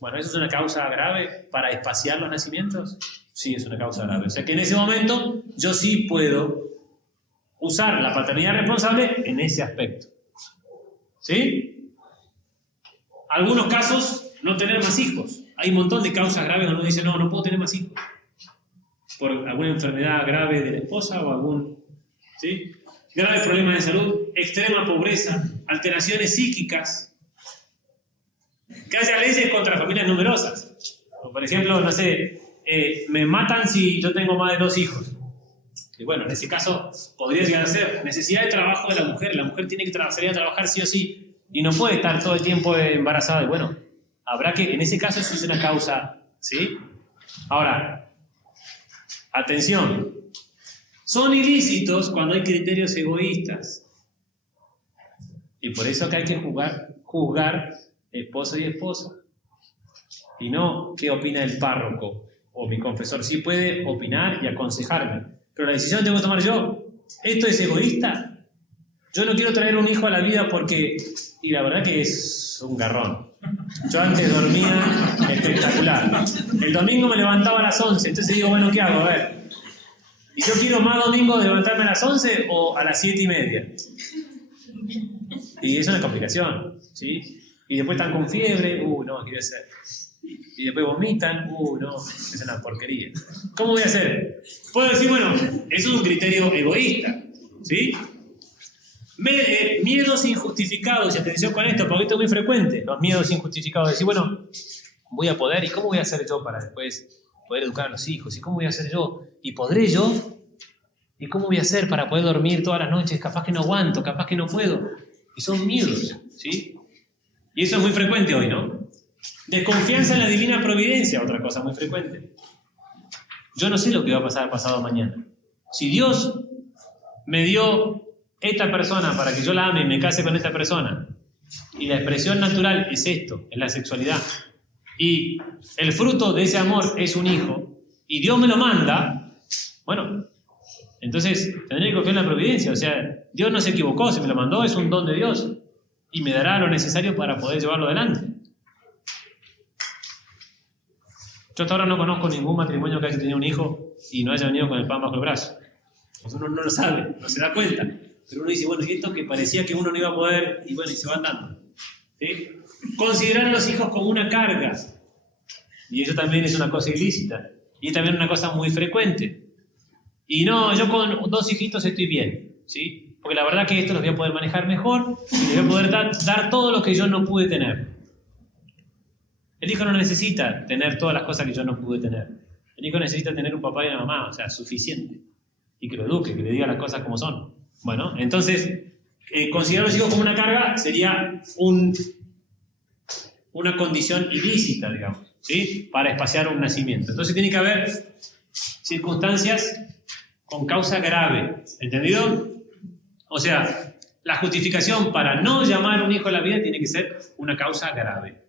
Bueno, ¿eso es una causa grave para espaciar los nacimientos? Sí, es una causa grave. O sea que en ese momento yo sí puedo usar la paternidad responsable en ese aspecto. ¿Sí? Algunos casos, no tener más hijos. Hay un montón de causas graves donde uno dice, no puedo tener más hijos. Por alguna enfermedad grave de la esposa o algún, ¿sí?, graves problemas de salud, extrema pobreza, alteraciones psíquicas, que haya leyes contra familias numerosas. O por ejemplo, no sé, me matan si yo tengo más de 2 hijos. Y bueno, en ese caso podría llegar a ser necesidad de trabajo de la mujer. La mujer tiene que salir a trabajar sí o sí y no puede estar todo el tiempo embarazada. Y bueno, habrá que, en ese caso eso es una causa, ¿sí? Ahora, atención, son ilícitos cuando hay criterios egoístas. Y por eso que hay que juzgar esposo y esposa. Y no qué opina el párroco o mi confesor. Sí puede opinar y aconsejarme, pero la decisión la tengo que tomar yo. ¿Esto es egoísta? Yo no quiero traer un hijo a la vida porque... Y la verdad que es un garrón. Yo antes dormía espectacular. El domingo me levantaba a las 11, entonces digo, bueno, ¿qué hago? A ver. ¿Y yo quiero más domingo de levantarme a las 11 o a las 7:30? Y es una complicación, ¿sí? Y después están con fiebre, no, quiero hacer. Y después vomitan, no, es una porquería. ¿Cómo voy a hacer? Puedo decir, bueno, eso es un criterio egoísta, ¿sí? Miedos injustificados, y atención con esto, porque esto es muy frecuente, los miedos injustificados. Decir, bueno, voy a poder, ¿y cómo voy a hacer yo para después poder educar a los hijos? ¿Y cómo voy a hacer yo? ¿Y podré yo? ¿Y cómo voy a hacer para poder dormir todas las noches? Capaz que no aguanto, capaz que no puedo. Y son miedos, ¿sí? Y eso es muy frecuente hoy, ¿no? Desconfianza en la divina providencia, otra cosa muy frecuente. Yo no sé lo que va a pasar pasado mañana. Si Dios me dio esta persona para que yo la ame y me case con esta persona, y la expresión natural es esto, es la sexualidad, y el fruto de ese amor es un hijo, y Dios me lo manda, bueno, entonces tendré que confiar en la providencia. O sea, Dios no se equivocó, si me lo mandó es un don de Dios, y me dará lo necesario para poder llevarlo adelante. Yo hasta ahora no conozco ningún matrimonio que haya tenido un hijo y no haya venido con el pan bajo el brazo. Pues uno no lo sabe, no se da cuenta. Pero uno dice, bueno, y esto que parecía que uno no iba a poder, y bueno, y se van dando. ¿Sí? Considerar a los hijos como una carga. Y eso también es una cosa ilícita. Y también una cosa muy frecuente. Y no, yo con 2 hijitos estoy bien, ¿sí? Porque la verdad que esto los voy a poder manejar mejor y les voy a poder dar todo lo que yo no pude tener. El hijo no necesita tener todas las cosas que yo no pude tener. El hijo necesita tener un papá y una mamá, o sea, suficiente. Y que lo eduque, que le diga las cosas como son. Bueno, entonces, considerar a los hijos como una carga sería una condición ilícita, digamos, ¿sí? Para espaciar un nacimiento. Entonces tiene que haber circunstancias con causa grave, ¿entendido? O sea, la justificación para no llamar a un hijo a la vida tiene que ser una causa grave.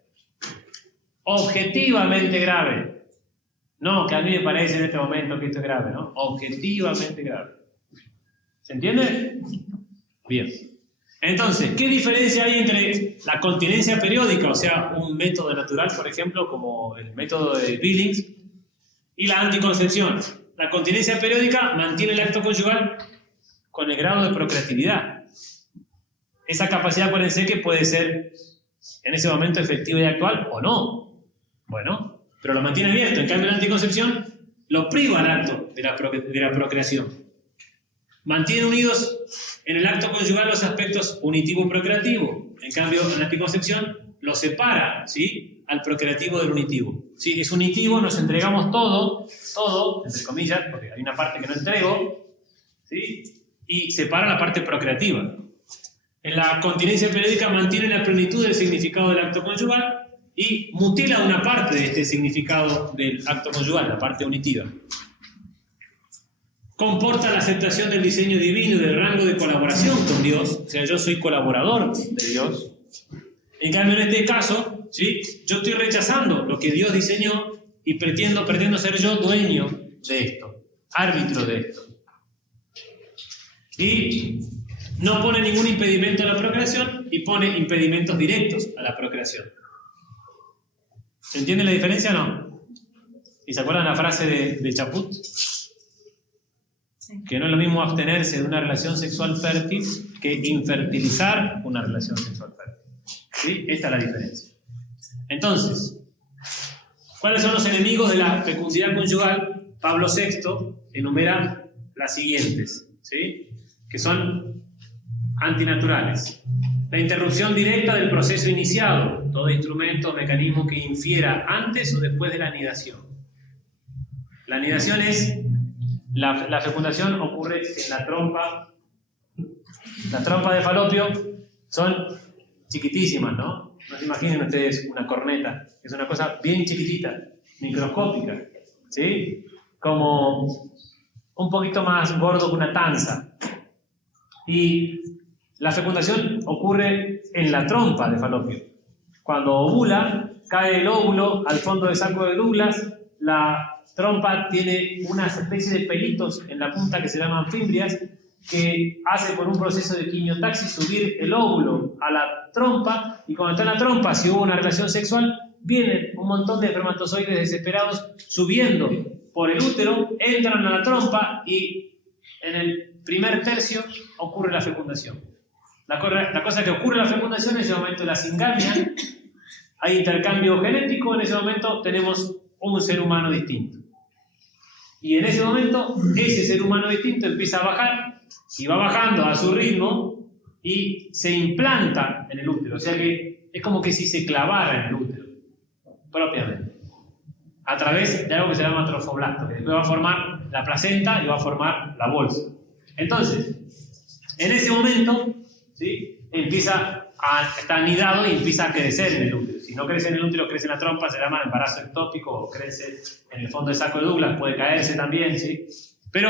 Objetivamente grave. No, que a mí me parece en este momento que esto es grave, ¿no? Objetivamente grave. ¿Se entiende? Bien. Entonces, ¿qué diferencia hay entre la continencia periódica, o sea, un método natural, por ejemplo, como el método de Billings, y la anticoncepción? La continencia periódica mantiene el acto conyugal con el grado de procreatividad. Esa capacidad, acuérdense, que puede ser en ese momento efectiva y actual o no. Bueno, pero lo mantiene abierto. En cambio, la anticoncepción lo priva al acto de la procreación. Mantiene unidos en el acto conyugal los aspectos unitivo-procreativo. En cambio, en la anticoncepción lo separa, ¿sí?, al procreativo del unitivo. ¿Sí? Es unitivo, nos entregamos todo, entre comillas, porque hay una parte que no entrego, ¿sí?, y separa la parte procreativa. En la continencia periódica mantiene la plenitud del significado del acto conyugal y mutila una parte de este significado del acto conyugal, la parte unitiva. Comporta la aceptación del diseño divino y del rango de colaboración con Dios, o sea, yo soy colaborador de Dios. En cambio, en este caso, ¿sí?, yo estoy rechazando lo que Dios diseñó y pretendo ser yo dueño de esto, árbitro de esto. Y no pone ningún impedimento a la procreación y pone impedimentos directos a la procreación. ¿Se entiende la diferencia o no? ¿Y se acuerdan la frase de Chaput? Que no es lo mismo abstenerse de una relación sexual fértil que infertilizar una relación sexual fértil. ¿Sí? Esta es la diferencia. Entonces, ¿cuáles son los enemigos de la fecundidad conyugal? Pablo VI enumera las siguientes, ¿sí? Que son antinaturales. La interrupción directa del proceso iniciado, todo instrumento o mecanismo que infiera antes o después de la anidación. La anidación es, la fecundación ocurre en la trompa. Las trompas de falopio son chiquitísimas, ¿no? No se imaginen ustedes una corneta, es una cosa bien chiquitita, microscópica, ¿sí? Como un poquito más gordo que una tanza. Y la fecundación ocurre en la trompa de falopio. Cuando ovula, cae el óvulo al fondo del saco de Douglas, la trompa tiene una especie de pelitos en la punta que se llaman fimbrias, que hace por un proceso de quimiotaxis subir el óvulo a la trompa, y cuando está en la trompa, si hubo una relación sexual, vienen un montón de espermatozoides desesperados subiendo por el útero, entran a la trompa y en el primer tercio ocurre la fecundación. La cosa que ocurre en la fecundación, en ese momento de la singamia, hay intercambio genético, en ese momento tenemos un ser humano distinto. Y en ese momento, ese ser humano distinto empieza a bajar, y va bajando a su ritmo, y se implanta en el útero. O sea que es como que si se clavara en el útero, propiamente, a través de algo que se llama trofoblasto, que después va a formar la placenta y va a formar la bolsa. Entonces, en ese momento, ¿sí? Está anidado y empieza a crecer en el útero. Si no crece en el útero, crece en la trompa, se llama embarazo ectópico, o crece en el fondo del saco de Douglas, puede caerse también, ¿sí? Pero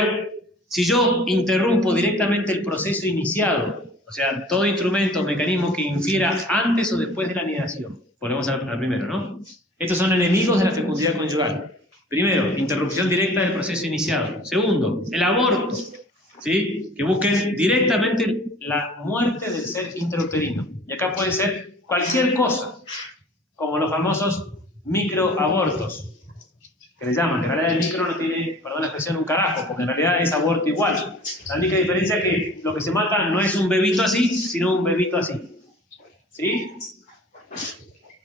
si yo interrumpo directamente el proceso iniciado, o sea, todo instrumento o mecanismo que infiera antes o después de la anidación, ponemos al primero, ¿no? Estos son enemigos de la fecundidad conyugal. Primero, interrupción directa del proceso iniciado. Segundo, el aborto, ¿sí? Que busquen directamente la muerte del ser intrauterino. Y acá puede ser cualquier cosa, como los famosos microabortos, que le llaman, que en realidad el micro no tiene, perdón la expresión, un carajo, porque en realidad es aborto igual. La única diferencia es que lo que se mata no es un bebito así, sino un bebito así. ¿Sí?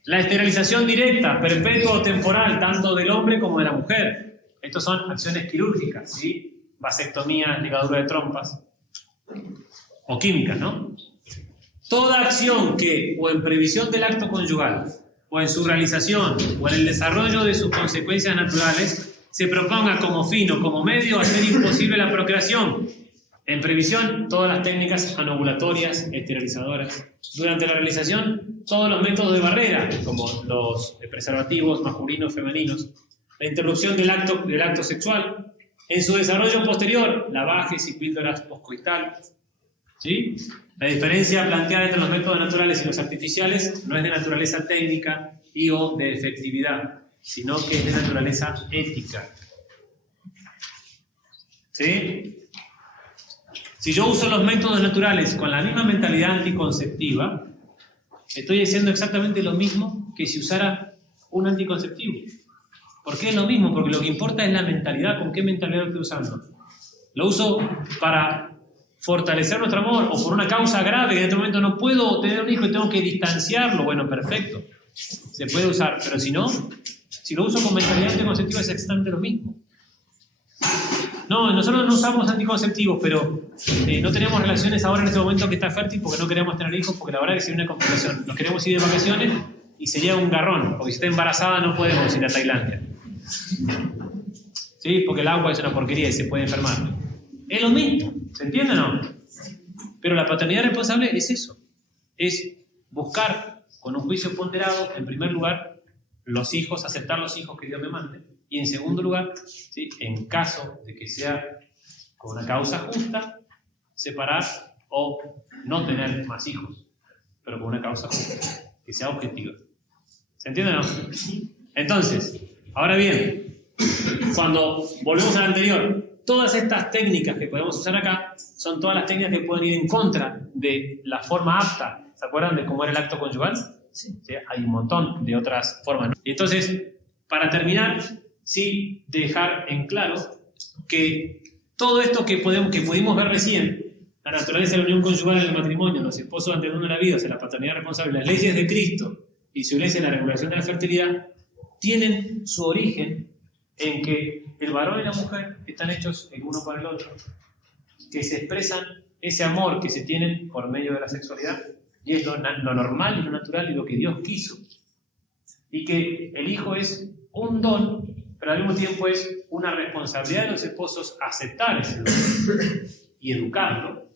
La esterilización directa, perpetua o temporal, tanto del hombre como de la mujer. Estos son acciones quirúrgicas, ¿sí? Vasectomía, ligadura de trompas, o químicas, ¿no? Toda acción que, o en previsión del acto conyugal, o en su realización, o en el desarrollo de sus consecuencias naturales, se proponga como fin o como medio a hacer imposible la procreación. En previsión, todas las técnicas anovulatorias, esterilizadoras. Durante la realización, todos los métodos de barrera, como los preservativos masculinos, femeninos. La interrupción del acto sexual. En su desarrollo posterior, lavajes y píldoras poscoitales. ¿Sí? La diferencia planteada entre los métodos naturales y los artificiales no es de naturaleza técnica y o de efectividad, sino que es de naturaleza ética. ¿Sí? Si yo uso los métodos naturales con la misma mentalidad anticonceptiva, estoy haciendo exactamente lo mismo que si usara un anticonceptivo. ¿Por qué es lo mismo? Porque lo que importa es la mentalidad, con qué mentalidad lo estoy usando. Lo uso para fortalecer nuestro amor, o por una causa grave, que en este momento no puedo tener un hijo y tengo que distanciarlo. Bueno, perfecto, se puede usar, pero si no, si lo uso con mentalidad anticonceptiva es exactamente lo mismo. No, nosotros no usamos anticonceptivos, pero no tenemos relaciones ahora en este momento que está fértil porque no queremos tener hijos, porque la verdad que sería una complicación. Nos queremos ir de vacaciones y sería un garrón, porque si está embarazada no podemos ir a Tailandia. ¿Sí? Porque el agua es una porquería y se puede enfermar. Es lo mismo, ¿se entiende o no? Pero la paternidad responsable es eso, es buscar con un juicio ponderado, en primer lugar, los hijos, aceptar los hijos que Dios me mande, y en segundo lugar, ¿sí? En caso de que sea con una causa justa, separar o no tener más hijos, pero con una causa justa, que sea objetiva. ¿Se entiende o no? Entonces, ahora bien, cuando volvemos al anterior, todas estas técnicas que podemos usar acá son todas las técnicas que pueden ir en contra de la forma apta. ¿Se acuerdan de cómo era el acto conyugal? Sí. ¿Sí? Hay un montón de otras formas, ¿no? Y entonces, para terminar, sí dejar en claro que todo esto que pudimos ver recién, la naturaleza de la unión conyugal en el matrimonio, los esposos ante el uno de la vida, o sea, la paternidad responsable, las leyes de Cristo y su iglesia en la regulación de la fertilidad, tienen su origen en que el varón y la mujer están hechos el uno para el otro, que se expresan ese amor que se tienen por medio de la sexualidad, y es lo normal y lo natural y lo que Dios quiso. Y que el hijo es un don, pero al mismo tiempo es una responsabilidad de los esposos aceptar ese don y educarlo,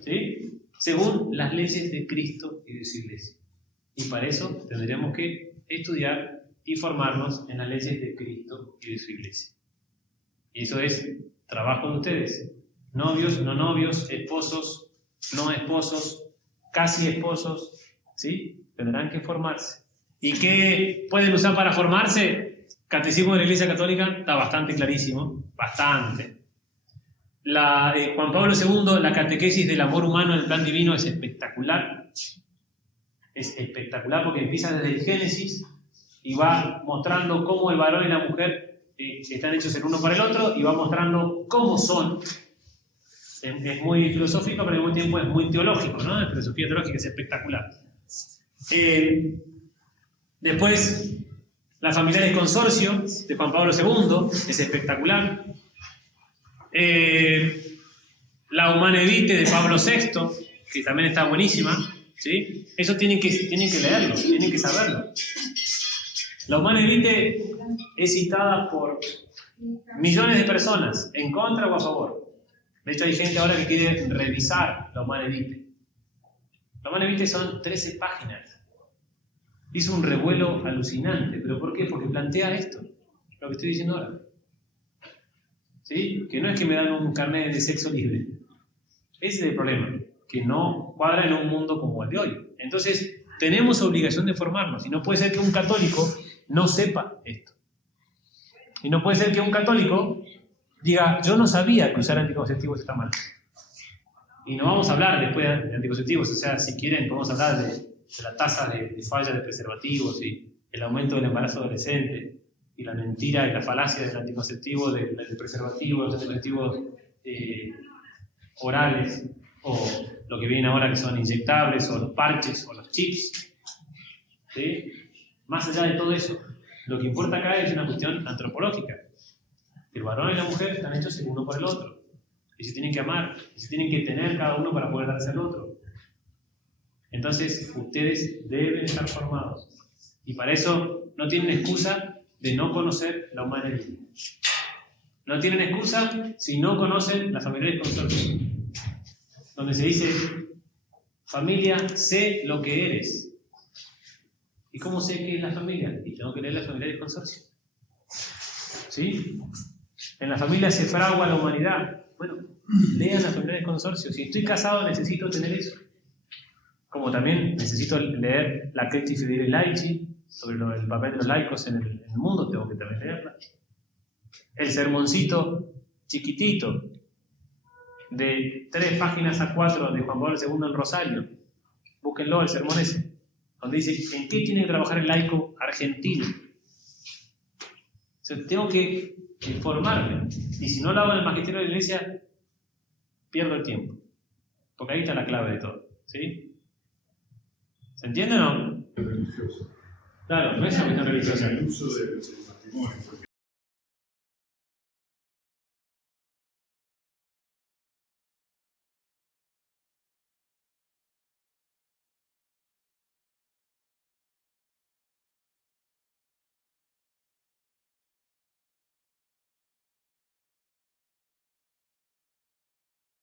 ¿sí?, según las leyes de Cristo y de su iglesia. Y para eso tendríamos que estudiar y formarnos en las leyes de Cristo y de su iglesia. Y eso es trabajo de ustedes. Novios, no novios, esposos, no esposos, casi esposos, ¿sí? Tendrán que formarse. ¿Y qué pueden usar para formarse? Catecismo de la Iglesia Católica está bastante clarísimo, bastante. Juan Pablo II, la catequesis del amor humano en el plan divino es espectacular. Es espectacular porque empieza desde el Génesis y va mostrando cómo el varón y la mujer están hechos el uno para el otro y va mostrando cómo son. Es muy filosófico, pero al mismo tiempo es muy teológico, ¿no? La filosofía teológica es espectacular. Después, la Familiares Consorcio de Juan Pablo II es espectacular. La Humanae Vitae de Pablo VI, que también está buenísima, ¿sí? Eso tienen que leerlo, tienen que saberlo. La Humanae Vitae es citada por millones de personas, en contra o a favor. De hecho, hay gente ahora que quiere revisar la Humanae Vitae. La Humanae Vitae son 13 páginas. Hizo un revuelo alucinante. ¿Pero por qué? Porque plantea esto, lo que estoy diciendo ahora. ¿Sí? Que no es que me dan un carnet de sexo libre. Ese es el problema, que no cuadra en un mundo como el de hoy. Entonces, tenemos obligación de formarnos. Y no puede ser que un católico no sepa esto. Y no puede ser que un católico diga, yo no sabía que usar anticonceptivos está mal. Y no vamos a hablar después de anticonceptivos, o sea, si quieren, podemos hablar de la tasa de falla de preservativos y el aumento del embarazo adolescente y la mentira y la falacia del anticonceptivo, del preservativo, los anticonceptivos orales, o lo que viene ahora que son inyectables, o los parches, o los chips. ¿Sí? Más allá de todo eso, lo que importa acá es una cuestión antropológica. El varón y la mujer están hechos el uno por el otro. Y se tienen que amar, y se tienen que tener cada uno para poder darse al otro. Entonces, ustedes deben estar formados. Y para eso no tienen excusa de no conocer la humanidad. No tienen excusa si no conocen la Familiares Consorcio, donde se dice, familia, sé lo que eres. ¿Y cómo sé qué es la familia? Y tengo que leer la Familiares Consorcio. ¿Sí? En la familia se fragua la humanidad. Bueno, lean la Familiares Consorcio. Si estoy casado, necesito tener eso. Como también necesito leer la Ceti Fidei Laici, sobre el papel de los laicos en el mundo, tengo que también leerla. El sermoncito chiquitito, de 3 páginas a 4 de Juan Pablo II en Rosario. Búsquenlo, el sermón ese, donde dice, ¿en qué tiene que trabajar el laico argentino? O sea, tengo que informarme. Y si no lo hago en el magisterio de la iglesia, pierdo el tiempo. Porque ahí está la clave de todo. ¿Sí? ¿Se entiende o no? Religioso. Claro, no es una cuestión religiosa. El uso del matrimonio, porque